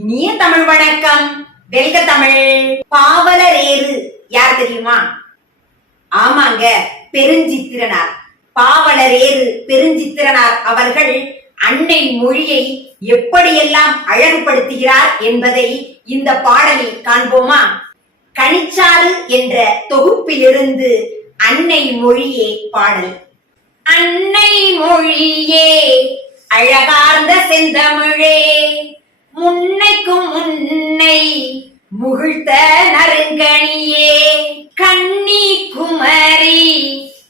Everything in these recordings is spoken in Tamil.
இனிய தமிழ் வணக்கம். வெல்க தமிழ். பாவலரேறு. யார் தெரியுமா? ஆமாங்க பெருஞ்சித்திரனார். பாவலரேறு பெருஞ்சித்திரனார் அவர்கள் அன்னை மொழியை எப்படியெல்லாம் அழகுபடுத்துகிறார் என்பதை இந்த பாடலில் காண்போமா? கனிச்சாறு என்ற தொகுப்பிலிருந்து அன்னை மொழியே பாடல். அன்னை மொழியே அழகார்ந்த செந்தமிழே முன்னைக்கும் முன்னை முகிழ்த்த நறுங்கணியே கண்ணி குமரி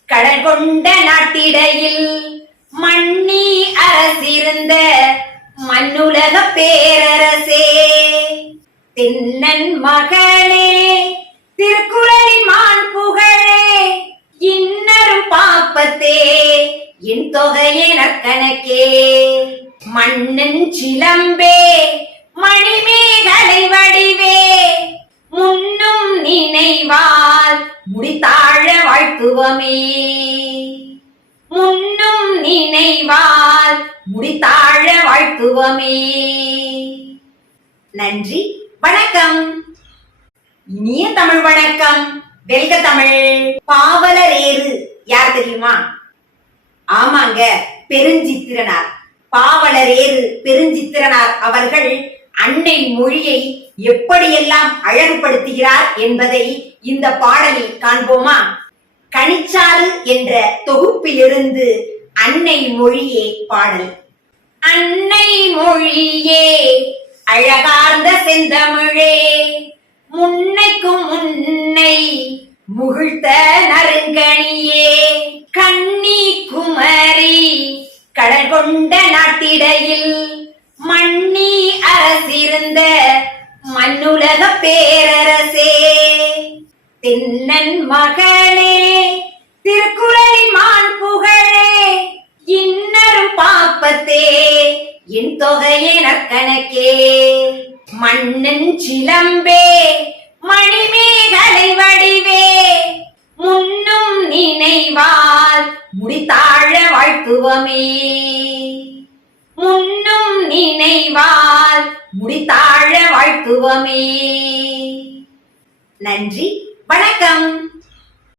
கடல் கொண்ட நாட்டிடையில் மண்ணி அரசிருந்த மண்ணுலக பேரரசே. தென்னன் மகளே திருக்குறளின் மான் புகழே இன்னரும் பாப்பத்தே என் தொகையென கணக்கே மண்ணன் சிலம்பே மணிமே வாழ்த்துவமே முன்னும் நினைவால் முடித்தாழ வாழ்த்துவமே. நன்றி வணக்கம். இனிய தமிழ் வணக்கம் வெல்க தமிழ். பாவலரேறு யார் தெரியுமா? ஆமாங்க பெருஞ்சித்திரனார். பாவலரேறு பெருஞ்சித்திரனார் அவர்கள் அன்னை மொழியை எப்படியெல்லாம் அழகுபடுத்துகிறார் என்பதை இந்த பாடலில் காண்போமா? கனிச்சாறு என்ற தொகுப்பிலிருந்து அன்னை மொழியே பாடல். அன்னை மொழியே அழகார்ந்த செந்தமிழே முன்னைக்கும் முன்னை முகிழ்த்த நறுங்கணியே கண்ணி குமரி கடல் கொண்ட நாட்டிடையில் மண்ணி அரசிருந்த மண்ணுலக பேரரசே. தென்னன் மகளே திருக்குறளின் மான் புகழே இன்னரும் பாப்பத்தே என் தொகையின கணக்கே. மண்ணன் சிலம்பே மணிமேகலை வடிவே முன்னும் நினைவால் முடித்தாழ வாழ்த்துவமே. முன்னும் நினைவால் முடித்தாழ வாழ்த்துவமே. நன்றி. வணக்கம்.